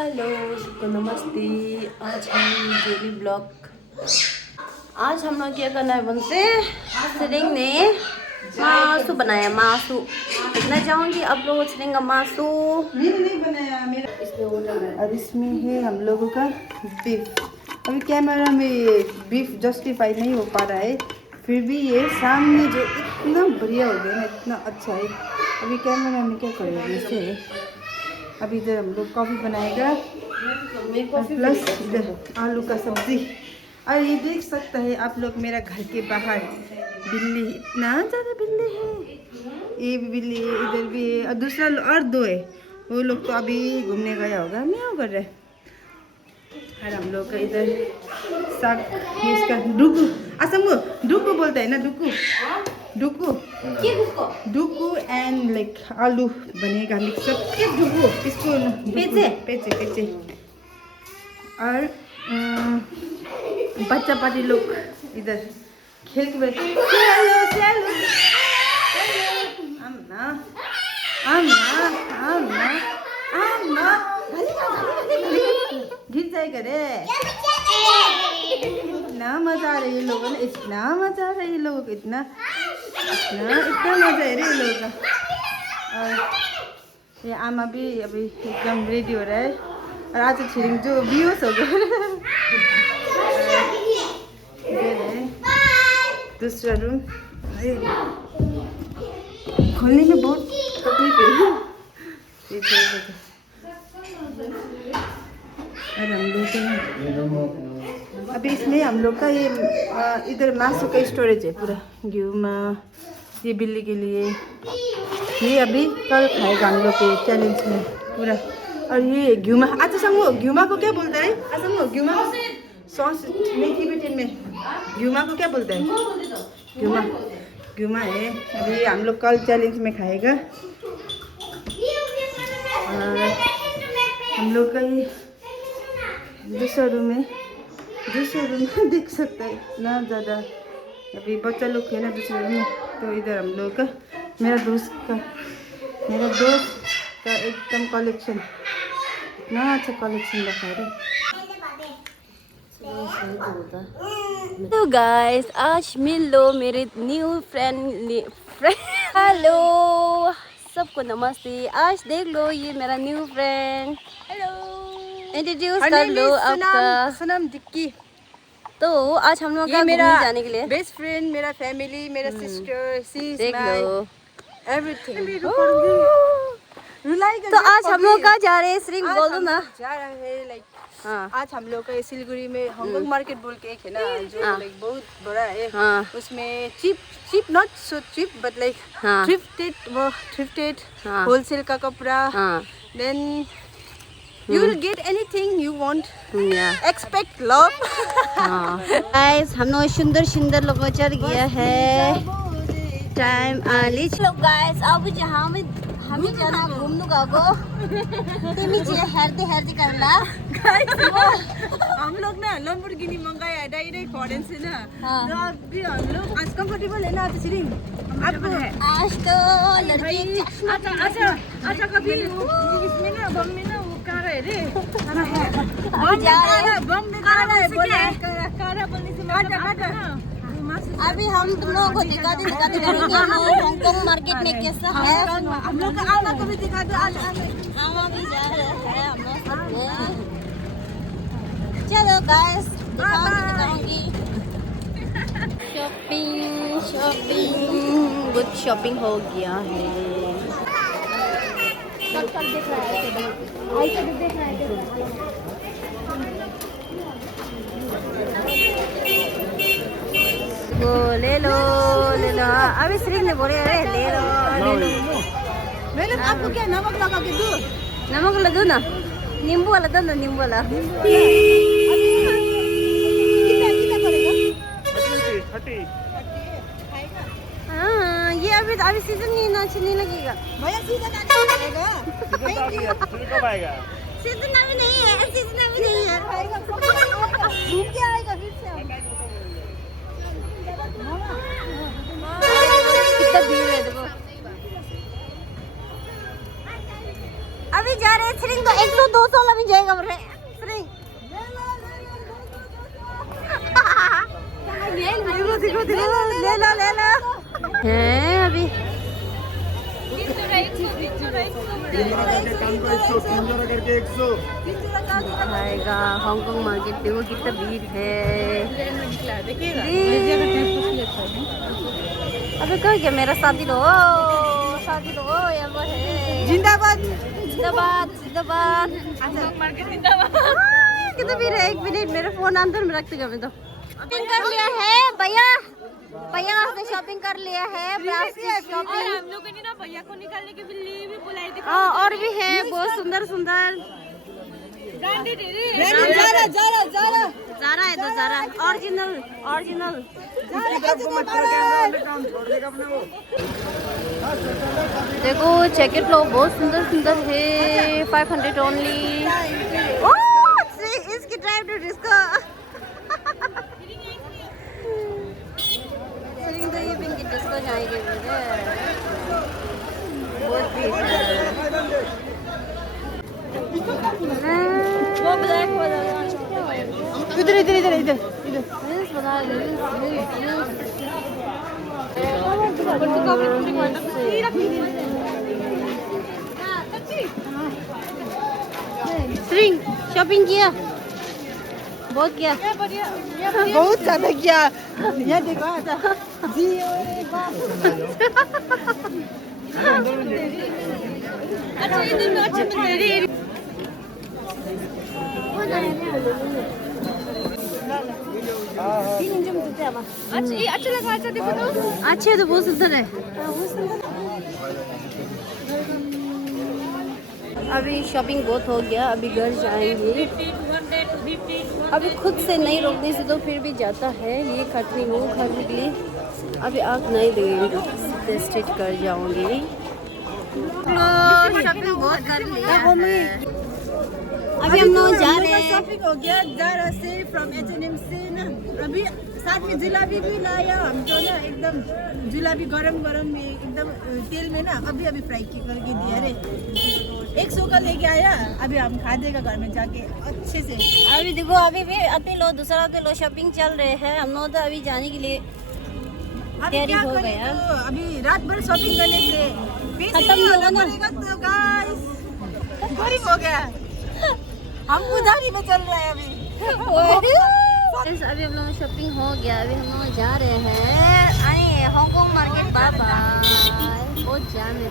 Hello सबको नमस्ते। आज हम डेली ब्लॉग, आज हम लोग क्या करना है बोलते, सिरिंग ने मासू बनाया। मासू देखना चाहूँगी आप लोगों को। सिरिंग का मासू मैंने नहीं बनाया, मेरा और इसमें है हम लोगों का बीफ। अभी कैमरा में बीफ जस्टिफाई नहीं हो पा रहा है, फिर भी ये सामने जो इतना बढ़िया हो गया ना, इतना अच्छा है। अभी कैमरा में क्या करेगा जैसे, अभी इधर हम लोग कॉफ़ी बनाएगा प्लस इधर आलू का सब्जी। और ये देख सकता है आप लोग मेरा घर के बाहर बिल्ली, इतना ज़्यादा बिल्ली है। ये भी बिल्ली है, इधर भी है, और दूसरा और दो है, वो लोग तो अभी घूमने गया होगा, म्याऊं कर रहे। और हम लोग का इधर साग, ये इसका डुकू, असम को डुकू बोलता है ना, डुकू डुकू डुकू एंड लाइक आलू बनेगा मिक्सअप। क्या डुकू, इसको पेचे पेचे पेचे। और बच्चा पार्टी लोग इधर खेल के बैठे। गिर जाएगा रे। इतना मजा आ रहा है ये लोगों ने, इतना मजा आ रहा है ये लोगों को, इतना इतना मजा है रे ये लोगों का। और ये आमा भी अभी एकदम रेडी हो रहा है। और आज छिरिंग जो बेहोश हो गया। दूसरा रूम खोलने में बहुत तकलीफ है। और हम लोग अभी इसमें हम लोग का ये इधर मासू का स्टोरेज है पूरा घीमा, ये बिल्ली के लिए। ये अभी कल खाएगा हम लोग के चैलेंज में पूरा। और ये घ्यूमा, अच्छा समूह घ्यूमा को क्या बोलता है? समूह घ्यूमा सॉस नहीं थी बेटे में, घ्यूमा को क्या बोलता है? घ्यूमा घ्यूमा है। अभी हम लोग कल चैलेंज में खाएगा। और हम लोग का ये दूसरा रूम है, दूसरे रूम में देख सकता है ना ज़्यादा अभी बच्चा लोग है ना दूसरे रूम में। तो इधर हम लोग का मेरा दोस्त का एकदम कलेक्शन, इतना अच्छा कलेक्शन रखा है। तो गाइस आज मिल लो मेरे न्यू फ्रेंड। हेलो सबको नमस्ते। आज देख लो ये मेरा न्यू फ्रेंड। हेलो, इंट्रोड्यूस कर लो आपका। सनम दिक्की। तो आज हम लोग का घूमने जाने के लिए बेस्ट फ्रेंड, मेरा फैमिली, मेरा सिस्टर, सी देख लो एवरीथिंग। तो आज हम लोग का जा रहे हैं, सिरिंग बोल दो ना। जा रहे हैं लाइक, हाँ आज हम लोग का सिलगुड़ी में हांगकांग मार्केट बोल के एक है ना, जो लाइक बहुत बड़ा है। हाँ उसमें cheap not so cheap but like हाँ थ्रिफ्टेड हाँ होलसेल का कपड़ा। हाँ then you will get anything you want, या expect love। गाइस हम लोग सुंदर लोग चढ़ गया है टाइम आली। चलो गाइस अब जहाँ में हमें जाना घूमने का गो तिमी जे हेर्दै करला। हम लोग ना लैम्बोर्गिनी मंगाया डायरेक्ट फॉरेन से ना। तो अभी हम लोग आज कंफर्टेबल है ना सिरिंग आपको है आज तो लड़की अच्छा कभी इसमें ना बम में ना वो कार है रे, अभी जा रहे हैं। बम में कार है बोले, कार बोलने से मतलब अभी हम तुम लोगों को दिखाते करेंगे हांगकांग मार्केट में कैसा है। हम लोग का आमा को भी दिखा दो। आज आमा भी जा रहे हैं हम लोग साथ में। चलो गाइस दिखाऊंगी। शॉपिंग गुड शॉपिंग हो गया है। वो ले लो अभी सिरिंग ने बोले अरे ले लो। मैंने आपको क्या नमक लगा के दूं? नमक वाला दो ना, नींबू वाला दो ना, नींबू वाला। कितना पड़ेगा? 30। हाँ ये अभी सीजन नहीं लगेगा। भैया सीजन आएगा। कब आएगा? सीजन अभी नहीं है, सीजन अभी नहीं है। घूम के आएगा फिर से। कितना भीड़ है देखो। अभी जा रहे हैं सिरिंग तो 100-200 वाला भी जाएगा आएगा हांगकांग मार्केट। देखो कितना भीड़ है। अबे कहाँ गया मेरा शादी लो यार वो है। जिंदाबाद जिंदाबाद जिंदाबाद हांगकांग मार्केट जिंदाबाद। कितना भीड़ है। 1 मिनट मेरा फोन अंदर में रखते मैं तो। शॉपिंग कर लिया है भैया। भैया ने शॉपिंग कर लिया है। प्लास्टिक शॉपिंग हम लोगों ने ना भैया को निकालने के लिए भी बुलाई थी। हाँ और भी है बहुत सुंदर सुंदर। जारा है तो जारा ओरिजिनल। देखो जैकेट लो बहुत सुंदर सुंदर है। 500 ओनली। इसकी ड्राइव टू डिस्को। तो ये पिंकी डिस्को जाएंगे मेरे। बहुत भीड़ है। वो ब्लैक वाला इधर स्ट्रिंग शॉपिंग किया बहुत किया। बहुत ज्यादा किया। यहाँ देखो अच्छा लगा। अच्छा देखो तो अच्छे तो बहुत सुंदर है। अभी शॉपिंग बहुत हो गया। अभी घर जाएंगे। अभी खुद से नहीं रोकने से तो फिर भी जाता है। ये कट रही हूँ खाने के लिए। अभी आग नहीं देंगे सीधे स्ट्रेट कर जाऊंगी। शॉपिंग बहुत कर लिया है। अभी हम लोग जा रहे हैं। शॉपिंग हो गया जारा से फ्रॉम H&M से ना। अभी साथ में जलेबी भी लाया हमको ना। एकदम जलेबी गरम में एकदम तेल में ना अभी फ्राई करके दिया रे। 100 का लेके आया। अभी हम खा देगा घर में जाके अच्छे से। अभी देखो अभी भी आते लो दूसरा आते लो शॉपिंग चल रहे हैं। हम लोग तो अभी जाने के लिए तैयारी हो गया। तो अभी रात भर शॉपिंग करने से खत्म हो गया ना। तो गाइस गरीब हो गया। हम उधारी में चल रहे हैं अभी। अभी हम लोग शॉपिंग हो गया। अभी हम लोग जा रहे हैं हांगकांग मार्केट। Bye bye. बहुत जाम है।